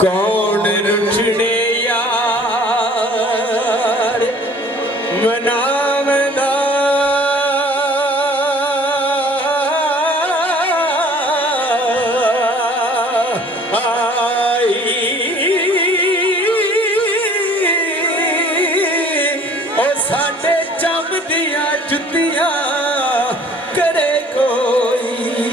कौन रुठने यार मनावदा आई ओ साडे चम दिया जुतियां करे कोई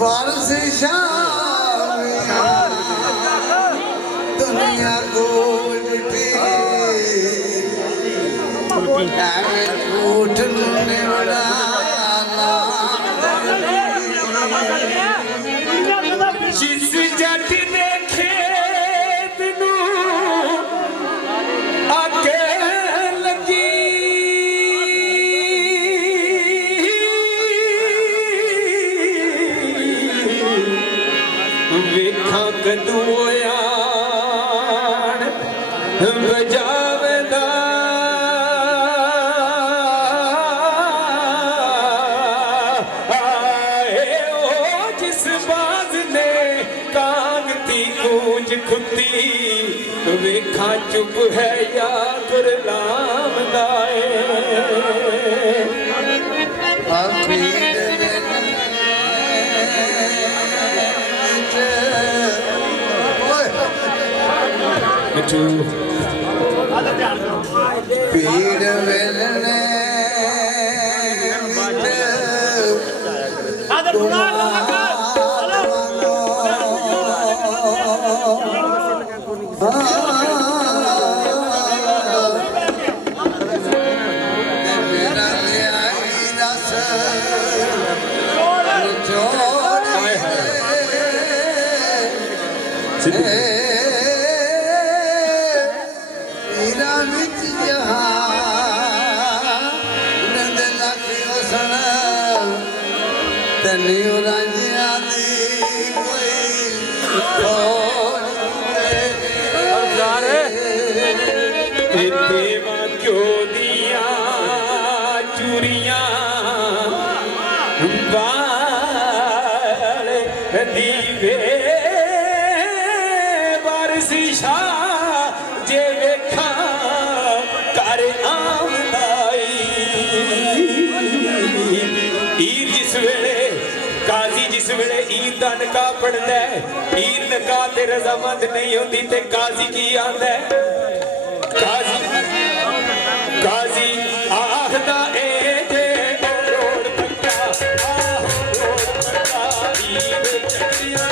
वारस दुनिया को उठने वाला जिस जट ने खेत नू आके लगी वेखा कदू यार बजावदा जिस बाज ने कागती गूंज खुदी वेखा चुप है या गुरलाम दाए पीड़ वेलने देवा क्यों दिया चूरियां बाल दीवे बारसी शाह जे वेखा कर आमदाई ईर जिस वेले काजी जिस वेले ईर दा नकाह पढ़दा है ईर नकाह ते रजामंद नहीं होंदी ते काजी की आंदा है काजी आहदा ए जे रोड पक्का रोड पक्का ईद चलिया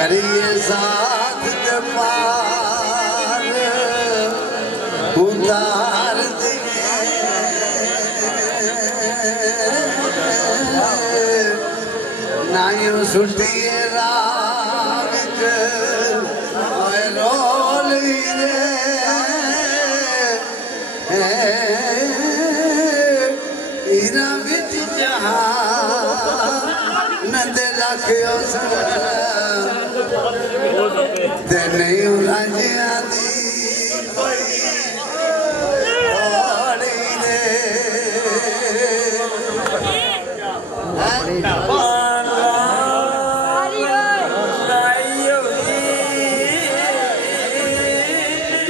करिए साथ दे पार उतार दिए ਆਇਓ ਸੁਟੀਏ ਰਾਗ ਚ ਓਏ ਰੋਲੀ ਰੇ ਇਨਾ ਵਿੱਚ ਜਹਾਨ ਦੇ ਲਖਿਓ ਸਰ ਤੇ ਨਹੀਂ ਰਾਜਿਆਂ ਦੀ ਕੋਈ ਹੋੜੀ ਰੇ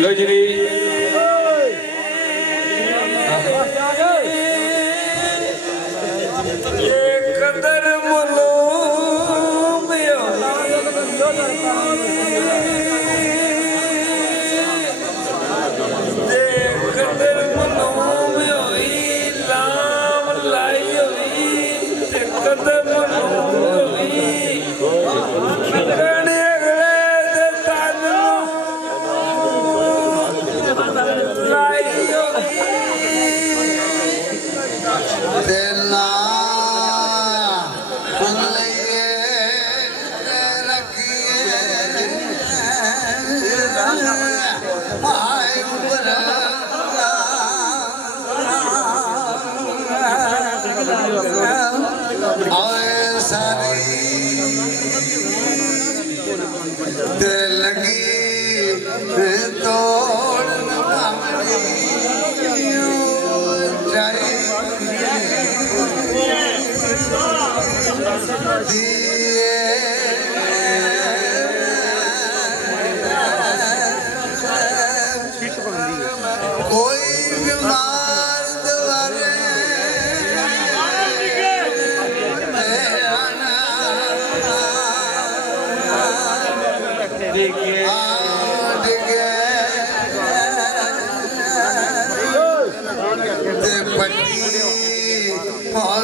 लो जी कदर मलूम कदर मलूम लाम लाई कदर मलूम तेला लइए रखिए आए ऊपर आए सारी ते लगी तोड़ कोई बीमार दवारे पट्टी और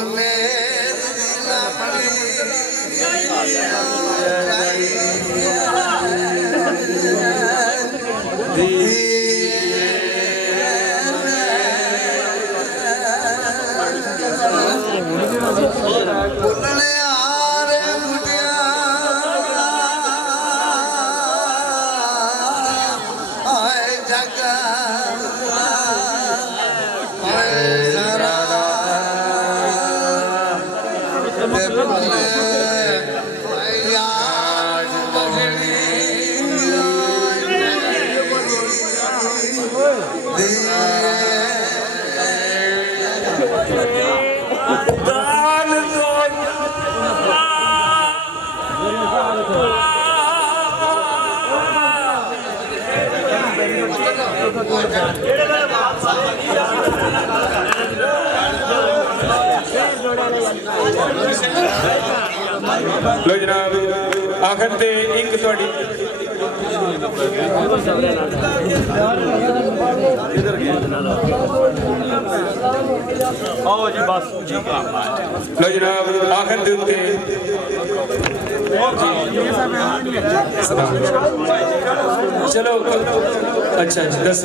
बुलने आ रे मुटिया आए जगा आए जरा ते बुलने याद बगड़ी दान दो लो जनाब आखिर ते एक थोड़ी आओ जी बस जी लो जनाब आखिर दे उत्ते चलो अच्छा जी दस